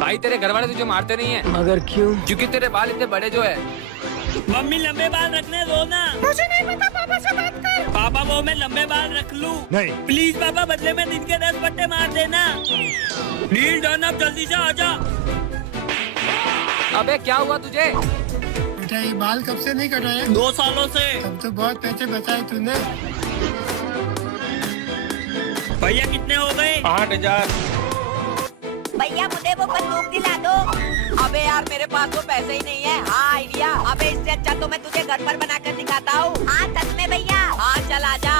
भाई तेरे घर वाले तुझे मारते नहीं है। मगर क्यों? क्योंकि तेरे बाल इतने बड़े जो है। मम्मी लंबे बाल रखने दो ना। मुझे नहीं पता, पापा से बात कर। पापा वो मैं लंबे बाल रख लूं? नहीं। प्लीज पापा, बदले में दिन के 10 पट्टे मार देना। डील डन, अब जल्दी से आजा। अबे क्या हुआ तुझे? बेटा ये बाल कब से नहीं कटाए? 2 सालों से। तब तो बहुत पैसे बचाए तूने। भैया कितने हो गए? 8,000। भैया मुझे वो बंदूक दिला दो। अबे यार मेरे पास तो पैसे ही नहीं है। हाँ आइडिया। अबे इससे अच्छा तो मैं तुझे घर पर बना कर दिखाता हूँ। हाँ सच में भैया। हाँ चल आजा।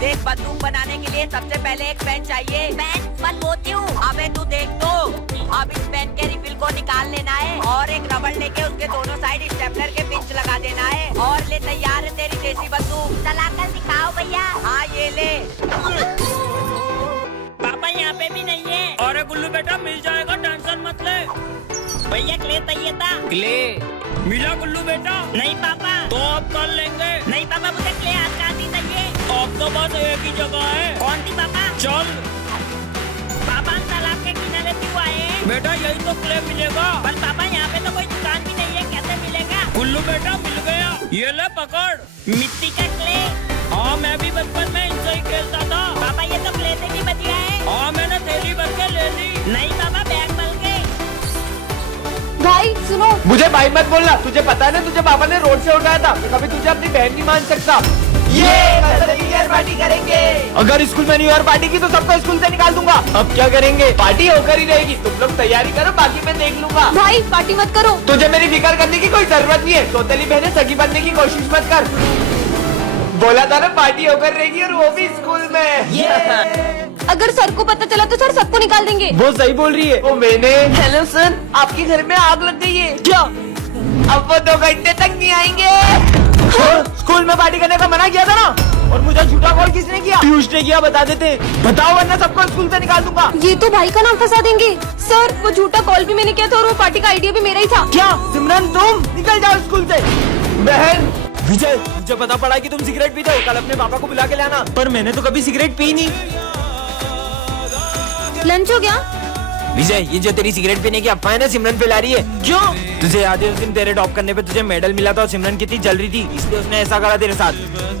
देख, बंदूक बनाने के लिए सबसे पहले एक पेन चाहिए। पेन बनवाती हूँ। अबे तू देख तो, अब इस पेन के रिफिल को निकाल लेना है और एक रबड़ लेके उसके दोनों साइड स्टेपलर के पिंच लगा देना है। और ले, तैयार है तेरी देसी बंदूक। चला कर दिखाओ भैया। हाँ ये ले। पापा यहाँ पे भी नहीं है। अरे गुल्लू बेटा मिल जाएगा, टेंशन मत ले। भैया क्ले चाहिए था। क्ले मिला गुल्लू बेटा? नहीं पापा। तो अब कर लेंगे। नहीं पापा, मुझे क्ले आज का नहीं चाहिए। अब तो बस एक ही जगह है। कौन सी पापा? चल। पापा हम तालाब के किनारे क्यों आए हैं? बेटा यही तो क्ले मिलेगा। पर पापा यहाँ पे तो कोई दुकान भी नहीं है, कैसे मिलेगा? गुल्लू बेटा मिल गया, ये ले पकड़। मिट्टी का क्ले? हाँ मैं भी बचपन में इनसे ही खेलता था। पापा ये तो क्ले से भी बचिया है। हाँ मैंने थैली भर के ले ली। नहीं पापा, बैग भर के। भाई सुनो, मुझे भाई मत बोलना। तुझे पता है ना, तुझे पापा ने रोड से उठाया था। मैं कभी तुझे अपनी बहन नहीं मान सकता। ये न्यू ईयर पार्टी करेंगे। अगर स्कूल में न्यू ईयर पार्टी की तो सबको स्कूल से निकाल दूंगा। अब क्या करेंगे? पार्टी होकर ही रहेगी। तुम लोग तैयारी करो, बाकी मैं देख लूंगा। भाई पार्टी मत करो। तुझे मेरी फिक्र करने की कोई जरूरत नहीं है। सौतेली बहनें सगी बनने की कोशिश मत कर। बोला था ना पार्टी होकर रहेगी, और वो भी स्कूल में। अगर सर को पता चला तो सर सबको निकाल देंगे। वो सही बोल रही है। वो मैंने। हेलो सर, आपके घर में आग लग गई है क्या? अब वो 2 घंटे तक नहीं आएंगे। स्कूल में पार्टी करने का मना किया था ना। और मुझे झूठा कॉल किसने किया? पीयूष ने किया, बता देते। बताओ वरना सबको स्कूल से निकाल दूंगा। ये तो भाई का नाम फंसा देंगे। सर वो झूठा कॉल भी मैंने किया था और वो पार्टी का आइडिया भी मेरा ही था। क्या सिमरन, तुम निकल जाओ स्कूल से। बहन विजय, मुझे पता पड़ा कि तुम सिगरेट पीते हो। कल अपने पापा को बुला के लाना। पर मैंने तो कभी सिगरेट पी नहीं। लंच हो गया? विजय, ये जो तेरी सिगरेट पीने की अफवाह है ना, सिमरन फैला रही है। क्यों? तुझे याद है उस दिन तेरे टॉप करने पे तुझे मेडल मिला था और सिमरन कितनी जल रही थी, इसलिए उसने ऐसा करा तेरे साथ।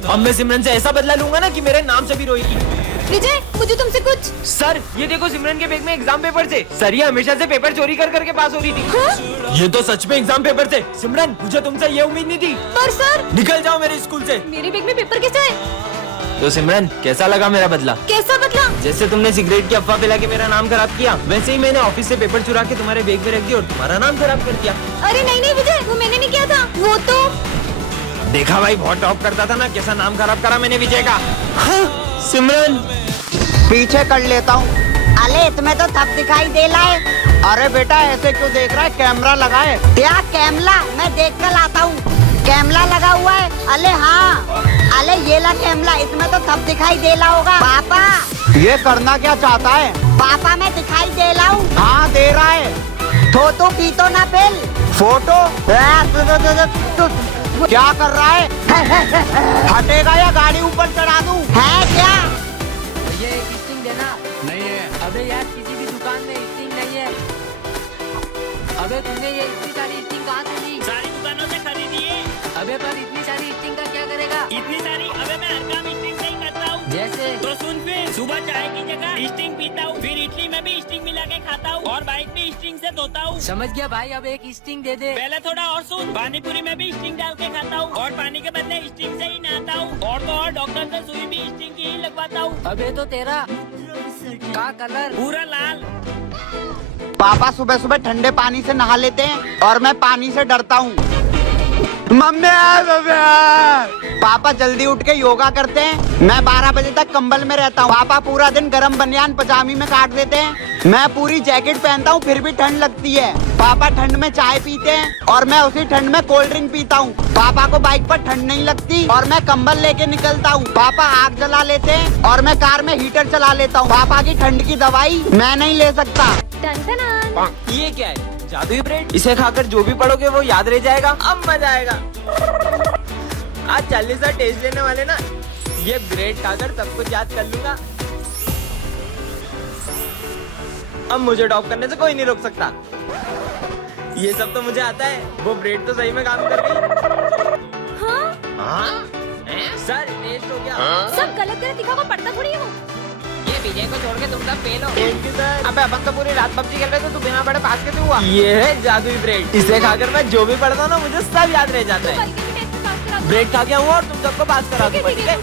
अब मैं सिमरन से ऐसा बदला लूंगा ना कि मेरे नाम से भी रोएगी। विजय मुझे तुमसे कुछ। सर ये देखो, सिमरन के बैग में एग्जाम पेपर थे। सर ये हमेशा से पेपर चोरी कर करके पास हो रही थी। हाँ? ये तो सच में एग्जाम पेपर थे। सिमरन मुझे तुमसे ये उम्मीद नहीं थी। पर सर। निकल जाओ मेरे स्कूल से। मेरे बैग में पेपर कैसे है? तो सिमरन कैसा लगा मेरा बदला? कैसा बदला? जैसे तुमने सिगरेट की अफवाह फैला के मेरा नाम खराब किया, वैसे ही मैंने ऑफिस से पेपर चुरा के तुम्हारे बैग में रख दिया और तुम्हारा नाम खराब कर दिया। अरे नहीं नहीं विजय, वो मैंने नहीं किया था। वो तो देखा भाई, बहुत टॉप करता था ना, कैसा नाम खराब करा मैंने विजय का। हाँ, सिमरन पीछे कर लेता हूँ। अले तुम्हें तो थप दिखाई दे लाए। अरे बेटा ऐसे क्यों देख रहा है? कैमरा लगा है क्या? कैमरा मैं देख कर लाता हूँ। कैमरा लगा हुआ है? अले हाँ, अले ये ला कैमरा, इसमें तो थप दिखाई दे ला होगा। पापा ये करना क्या चाहता है? पापा मैं दिखाई दे ला हूँ। हाँ दे रहा है। फोटो खींचो ना पेल। फोटो क्या कर रहा है? हटेगा या गाड़ी ऊपर चढ़ा दूँ? है क्या? ये एक स्टिंग देना। नहीं है। अबे यार किसी भी दुकान में स्टिंग नहीं है। अबे तुमने ये इतनी सारी स्टिंग कहाँ से ली? सारी दुकानों से खरीदी है। अबे पर इतनी सारी स्टिंग का क्या करेगा? इतनी सारी? अबे मैं हर काम स्टिंग से ही करता हूँ। जैसे? तो सुन, फिर सुबह चाय की जगह स्टिंग पीता हूँ, फिर इडली में भी स्टिंग मिला के खाता हूँ और बाइक भी स्टिंग से धोता हूँ। समझ गया भाई, अब एक स्टिंग दे दे। पहले थोड़ा और सुन, पानी पूरी में भी स्टिंग डाल के खाता हूँ और पानी के बदले स्टिंग से ही नहाता हूँ। और तो और डॉक्टर से सुई भी स्टिंग की ही लगवाता हूँ। अबे तो तेरा का कलर पूरा लाल। पापा सुबह सुबह ठंडे पानी से नहा लेते हैं और मैं पानी से डरता हूँ। मम्मी पापा जल्दी उठ के योगा करते हैं। मैं 12 बजे तक कंबल में रहता हूँ। पापा पूरा दिन गरम बनियान पजामी में काट देते हैं। मैं पूरी जैकेट पहनता हूँ फिर भी ठंड लगती है। पापा ठंड में चाय पीते हैं और मैं उसी ठंड में कोल्ड ड्रिंक पीता हूँ। पापा को बाइक पर ठंड नहीं लगती और मैं कंबल लेके निकलता हूँ। पापा आग जला लेते हैं और मैं कार में हीटर चला लेता हूँ। पापा की ठंड की दवाई मैं नहीं ले सकता। ये क्या है? जादुई ब्रेड? इसे खाकर जो भी पढ़ोगे वो याद रह जाएगा। अब मजा आएगा। आज 40 टेस्ट लेने वाले ना, ये ब्रेड खाकर सब कुछ याद कर लूंगा। अब मुझे टॉप करने से कोई नहीं रोक सकता। ये सब तो मुझे आता है। वो ब्रेड तो सही में काम कर गई। हाँ? सर टेस्ट हो गया। सब गलत गलत दिखा, वो पढ़ता थोड़ी है वो। ये विजय को छोड़ के तुम सब फेल हो। Thank you sir. अबे अपन तो पूरी रात पबजी खेल रहे थे, तू बिना पढ़े पास कैसे हुआ? ये है जादुई ब्रेड। इसे खाकर मैं जो भी पढ़ता हूँ ना मुझे सब याद रह जाता है। करके भी टेस्ट में पास करा दो। ब्रेड खा के आऊँ और तुम सबको पास करा दूंगा, ठीक है?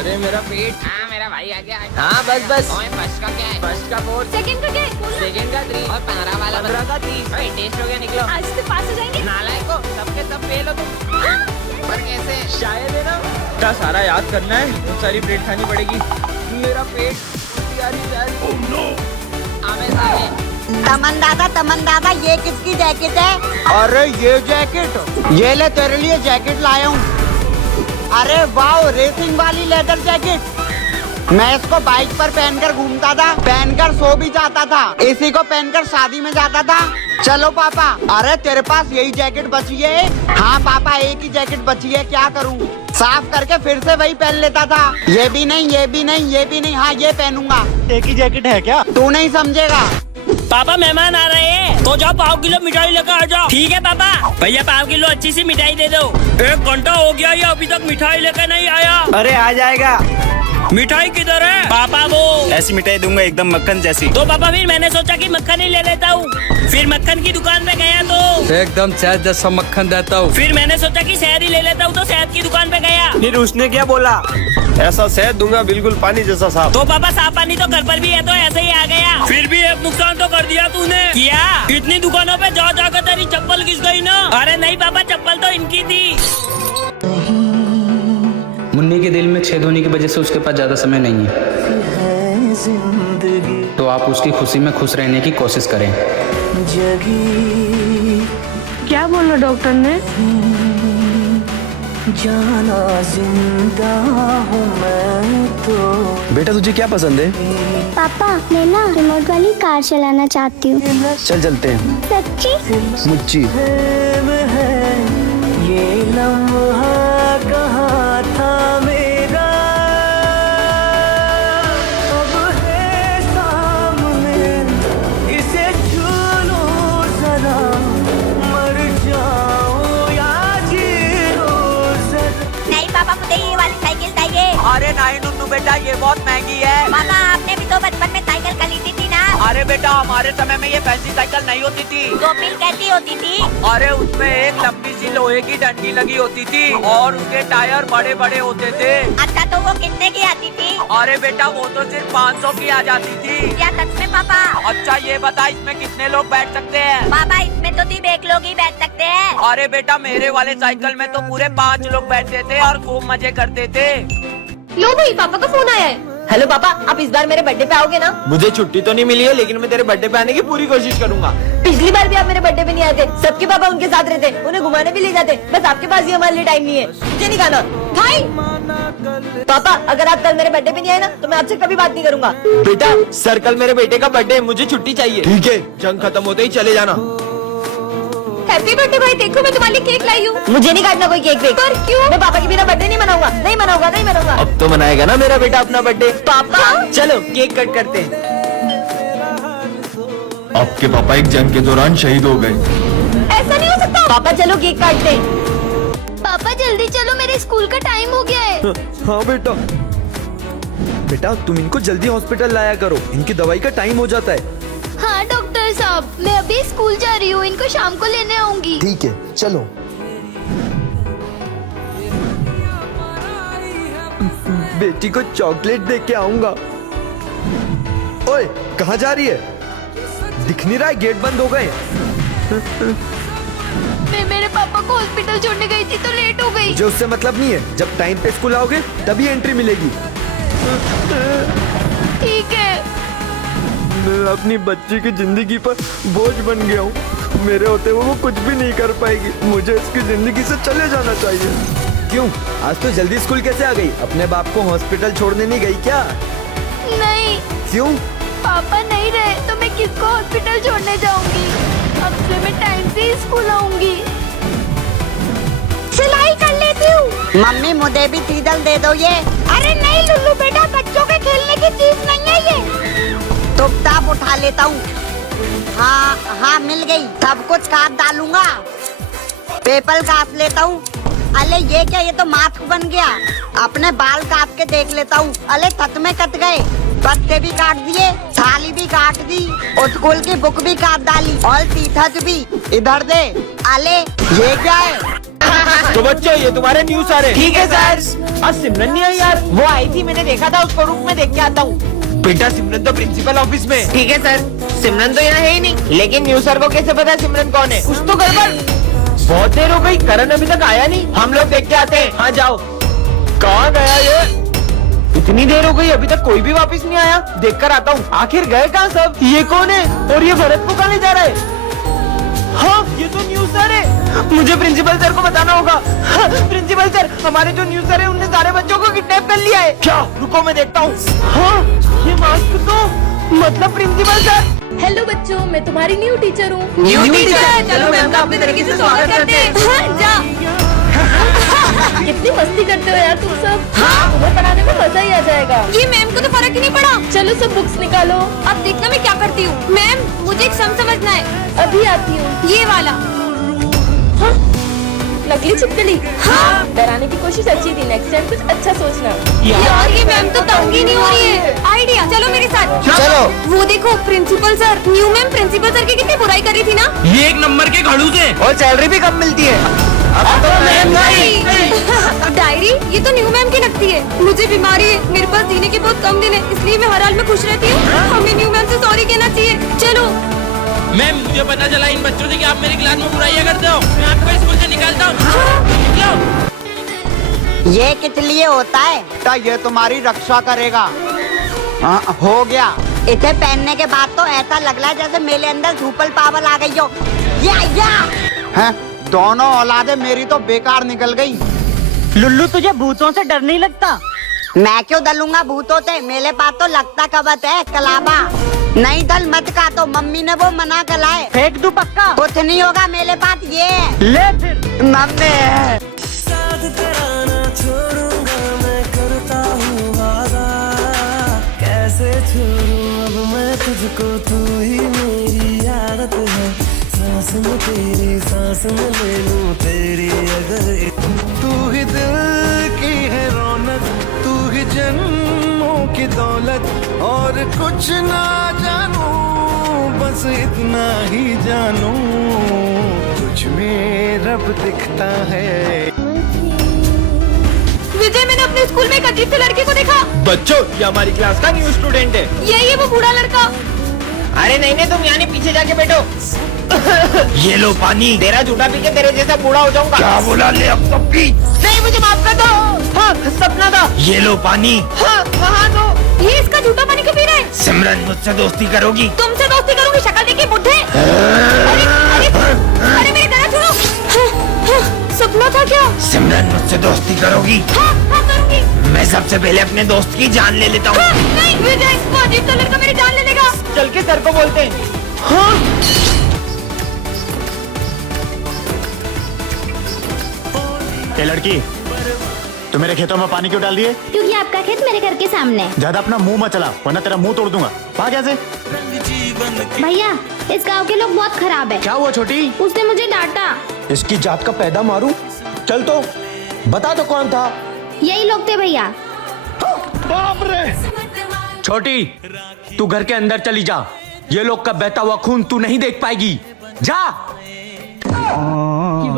अरे मेरा पेट। हाँ मेरा भाई आ गया। हाँ बस बस। ओए फर्स्ट का क्या है? फर्स्ट का 4, सेकंड का क्या है? बोलो। सेकंड का 3 और 15 वाला 15 का 30। ओए टेस्ट हो गया, निकलो। आज से पास हो जाएंगे। नालायक हो, सबके सब फेल हो तुम। पर कैसे? शायद है ना, इतना सारा याद करना है, बहुत सारी ब्रेड खानी पड़ेगी। मेरा पेट तमन दादा ये किसकी जैकेट है? अरे ये जैकेट, ये ले तेरे लिए जैकेट लाया हूँ। अरे वाह, रेसिंग वाली लेदर जैकेट। मैं इसको बाइक पर पहनकर घूमता था, पहनकर सो भी जाता था, इसी को पहनकर शादी में जाता था। चलो पापा। अरे तेरे पास यही जैकेट बची है? हाँ पापा, एक ही जैकेट बची है, क्या करूँ? साफ करके फिर से वही पहन लेता था। ये भी नहीं, ये भी नहीं, ये भी नहीं, हाँ ये पहनूंगा। एक ही जैकेट है क्या? तू नहीं समझेगा। पापा मेहमान आ रहे हैं, तो जाओ 5 किलो मिठाई लेकर आ जाओ। ठीक है पापा। भैया 5 किलो अच्छी सी मिठाई दे दो। 1 घंटा हो गया ये अभी तक मिठाई लेकर नहीं आया। अरे आ जाएगा। मिठाई किधर है पापा? वो ऐसी मिठाई दूंगा एकदम मक्खन जैसी। तो पापा फिर मैंने सोचा कि मक्खन ही ले लेता हूँ। फिर मक्खन की दुकान पे गया तो एकदम शहद जैसा मक्खन देता हूँ। फिर मैंने सोचा कि शहद ही ले लेता हूँ, तो शहद की दुकान पे गया। फिर उसने क्या बोला? ऐसा शहद दूंगा बिल्कुल पानी जैसा साफ। तो पापा साफ पानी तो घर पर भी है, तो ऐसे ही आ गया। फिर भी एक नुकसान तो कर दिया तूने। क्या? इतनी दुकानों पे जा जाकर तेरी चप्पल घिस गई ना? अरे नहीं पापा, चप्पल तो इनकी थी। मुन्नी के दिल में छेद होने की वजह से उसके पास ज्यादा समय नहीं है, तो आप उसकी खुशी में खुश रहने की कोशिश करें। क्या बोला डॉक्टर ने? जाना जिंदा हूँ मैं तो। बेटा तुझे क्या पसंद है? पापा मैं ना रिमोट वाली कार चलाना चाहती हूँ। चल चलते हैं। सच्ची? मुच्ची। ये लम्हा कहाँ था मेरा, अब है सामने, इसे छू लो जरा, मर जाओ या जी लो जरा। नहीं पापा, मुझे ये वाली साइकिल चाहिए। अरे नहीं नुन्नू बेटा, ये बहुत महंगी है। पापा आपने भी तो बचपन में साइकिल खरीदी थी ना? अरे बेटा हमारे समय में ये फैंसी साइकिल नहीं होती थी। तो फिर कैसी होती थी? अरे उसमें एक लंबी सी लोहे की डंडी लगी होती थी और उसके टायर बड़े बड़े होते थे। अच्छा तो वो कितने की आती थी? अरे बेटा वो तो सिर्फ 500 की आ जाती थी। क्या सच में पापा? अच्छा ये बता, इसमें कितने लोग बैठ सकते हैं? पापा इसमें तो सिर्फ 1 लोग ही बैठ सकते हैं। अरे बेटा मेरे वाले साइकिल में तो पूरे 5 लोग बैठते थे और खूब मजे करते थे। लो भाई, पापा का फोन आया है। हेलो पापा, आप इस बार मेरे बर्थडे पे आओगे ना? मुझे छुट्टी तो नहीं मिली है, लेकिन मैं तेरे बर्थडे पे आने की पूरी कोशिश करूंगा। पिछली बार भी आप मेरे बर्थडे पे नहीं आए थे, सबके पापा उनके साथ रहते, उन्हें घुमाने भी ले जाते, बस आपके पास ही हमारे लिए टाइम नहीं है। मुझे नहीं खाना भाई। पापा अगर आप कल मेरे बर्थडे पे नहीं आए ना, तो मैं आपसे कभी बात नहीं करूंगा। बेटा सर कल मेरे बेटे का बर्थडे है, मुझे छुट्टी चाहिए। ठीक है, जंग खत्म होते ही चले जाना। हैप्पी बर्थडे भाई, देखो मैं तुम्हारे लिए केक लाई हूँ। मुझे नहीं काटना कोई केक वेक। पर क्यों? मैं पापा के बिना बर्थडे नहीं मनाऊंगा, नहीं मनाऊंगा, नहीं मनाऊंगा। अब तो मनाएगा ना मेरा बेटा अपना बर्थडे। पापा चलो केक कट करते हैं। आपके पापा एक जंग के दौरान शहीद हो गए। ऐसा नहीं हो सकता। पापा चलो केक काटते हैं। पापा जल्दी चलो, मेरे स्कूल का टाइम हो गया है। हाँ बेटा। बेटा तुम इनको जल्दी हॉस्पिटल लाया करो, इनकी दवाई का टाइम हो जाता है। हाँ डॉक्टर साहब, मैं अभी स्कूल जा रही हूँ, इनको शाम को लेने आऊंगी। ठीक है चलो। बेटी को चॉकलेट दे के आऊंगा। ओए कहाँ जा रही है? दिख नहीं रहा है, गेट बंद हो गए। मैं मेरे पापा को हॉस्पिटल छोड़ने गई थी तो लेट हो गई। मुझे उससे मतलब नहीं है, जब टाइम पे स्कूल आओगे तभी एंट्री मिलेगी। ठीक है। मैं अपनी बच्ची की जिंदगी पर बोझ बन गया हूँ। मेरे होते हुए वो कुछ भी नहीं कर पाएगी। मुझे इसकी जिंदगी से चले जाना चाहिए। क्यों आज तो जल्दी स्कूल कैसे आ गई? अपने बाप को हॉस्पिटल छोड़ने नहीं गई क्या? नहीं। क्यों? पापा नहीं रहे तो मैं किसको हॉस्पिटल छोड़ने जाऊंगी? अब से मैं टाइम से ही स्कूल आऊंगी। सिलाई कर लेती हूँ। मम्मी मुझे भी सीजल दे दो ये। अरे नहीं लुल्लू बेटा, बच्चों के खेलने की चीज नहीं है ये। चुपचाप उठा लेता हूँ। हाँ हाँ मिल गई, सब कुछ काट डालूंगा। पेपर काट लेता हूँ। अले ये क्या, ये तो मास्क बन गया। अपने बाल काट के देख लेता हूँ। अले सच में कट गए। पत्ते भी काट दिए, थाली भी काट दी, और स्कूल की बुक भी काट डाली, और टीथर्स भी। इधर दे। अले ये क्या है? तो बच्चों ये तुम्हारे न्यू सर है। ठीक है सर। आज सिमरन नहीं आई यार। वो आई थी, मैंने देखा था उसको, रूम में देख के आता हूँ। बेटा सिमरन तो प्रिंसिपल ऑफिस में। ठीक है सर, सिमरन तो यहाँ है ही नहीं। लेकिन न्यू सर को कैसे पता सिमरन कौन है? कुछ तो गड़बड़। बहुत देर हो गई, करण अभी तक आया नहीं। हम लोग देख के आते हैं। हाँ जाओ। कहाँ गया ये? इतनी देर हो गई, अभी तक कोई भी वापस नहीं आया। देखकर आता हूँ, आखिर गए कहाँ सब? ये कौन है? और ये भरत को कहाँ ले जा रहा है? हाँ ये तो न्यू सर है। मुझे प्रिंसिपल सर को बताना होगा। हाँ, प्रिंसिपल सर, हमारे जो न्यू सर है उनने सारे बच्चों को किडनैप कर लिया है। क्या? रुको मैं देखता हूँ। हाँ ये मास्क तो मतलब प्रिंसिपल सर। हेलो बच्चों, मैं तुम्हारी न्यू टीचर हूँ। New teacher? चलो मैम का अपने तरीके से स्वागत करते हैं। हाँ, जा। कितनी मस्ती करते हो यार तुम सब। हाँ, तुम्हें पढ़ाने में मजा ही आ जाएगा। ये मैम को तो फर्क ही नहीं पड़ा। चलो सब बुक्स निकालो। अब देखना मैं क्या करती हूँ। मैम मुझे एक सम समझना है। अभी आती हूँ। ये वाला। हाँ? नकली छिपकली। हाँ, डराने की कोशिश अच्छी थी, नेक्स्ट टाइम कुछ अच्छा सोचना। यार ये मैम तो तंग ही नहीं हो रही है। आइडिया, चलो मेरे साथ। चलो। वो देखो principal sir, new ma'am principal sir की कितनी बुराई कर रही थी ना। ये एक नंबर के खड़ूस है और सैलरी भी कम मिलती है। अब तो डायरी ये तो न्यू मैम की लगती है। मुझे बीमारी है, मेरे पास जीने के बहुत कम दिन है, इसलिए मैं हर हाल में खुश रहती हूँ। हमें न्यू मैम से सॉरी कहना चाहिए। चलो। मैम मुझे पता चला इन बच्चों से कि आप मेरी क्लास में बुराइयां करते हो। मैं आपको स्कूल से निकालता हूँ। ये किस लिए होता है? तो ये तुम्हारी रक्षा करेगा। हो गया। इसे पहनने के बाद तो ऐसा लग रहा है जैसे मेरे अंदर सुपर पावर आ गई हो। या हैं? दोनों औलादे मेरी तो बेकार निकल गई। लुल्लू तुझे भूतों से डर नहीं लगता? मैं क्यों डरूंगा भूतों से? मेरे पास तो लगता कवच है, कलाबा। नहीं दल मत का, तो मम्मी ने वो मना कराए। फेंक दूं पक्का? कुछ नहीं होगा, मेरे पास ये है। ले फिर। मम्मी साथ कराना छोड़ूंगा मैं, करता हूँ वादा। कैसे छोड़ूं अब मैं तुझको, तू ही मेरी आदत है। सांस में तेरी सांस में ले लूं तेरी, अगर तू ही दिल की है रौनक, तू ही जन्मों की दौलत, और कुछ ना जानूं बस इतना ही जानूं, तुझ में रब दिखता है। विजय, मैंने अपने स्कूल में एक अजीब से लड़के को देखा। बच्चों ये हमारी क्लास का न्यू स्टूडेंट है। यही है वो बूढ़ा लड़का। अरे नहीं तुम यहाँ पीछे जाके बैठो। ये लो पानी। तेरा झूठा पी के तेरे जैसा बूढ़ा हो जाऊंगा। क्या बोला? ले अब सब पी। नहीं मुझे माफ कर दो। हाँ सपना था। ये लो पानी। हाँ दो। ये इसका झूठा पानी क्यों पी रहा है? सिमरन मुझसे दोस्ती करोगी? तुमसे दोस्ती करूंगी? शक्ल देखी बुढ़े। अरे मेरी तरह सुनो। सपना था क्या? सिमरन मुझसे दोस्ती करोगी? हाँ करूंगी। मैं सबसे पहले अपने दोस्त की जान ले लेता हूँ। नहीं विजय, वो अजीब सा लड़का मेरी जान ले लेगा। चल के सर को बोलते हैं। हाँ? ये लड़की, तू मेरे खेतों में पानी क्यों डाल दिए? क्योंकि आपका खेत मेरे घर के सामने है। ज्यादा अपना मुंह मत चला, वरना तेरा मुंह तोड़ दूंगा। भाग कैसे? भैया इस गांव के लोग बहुत खराब है। क्या हुआ छोटी? उसने मुझे डांटा। इसकी जात का पैदा मारूं? चल तो बता तो कौन था? यही लोग थे भैया। बाप रे! छोटी तू घर के अंदर चली जा, ये लोग का बहता हुआ खून तू नहीं देख पाएगी। जा।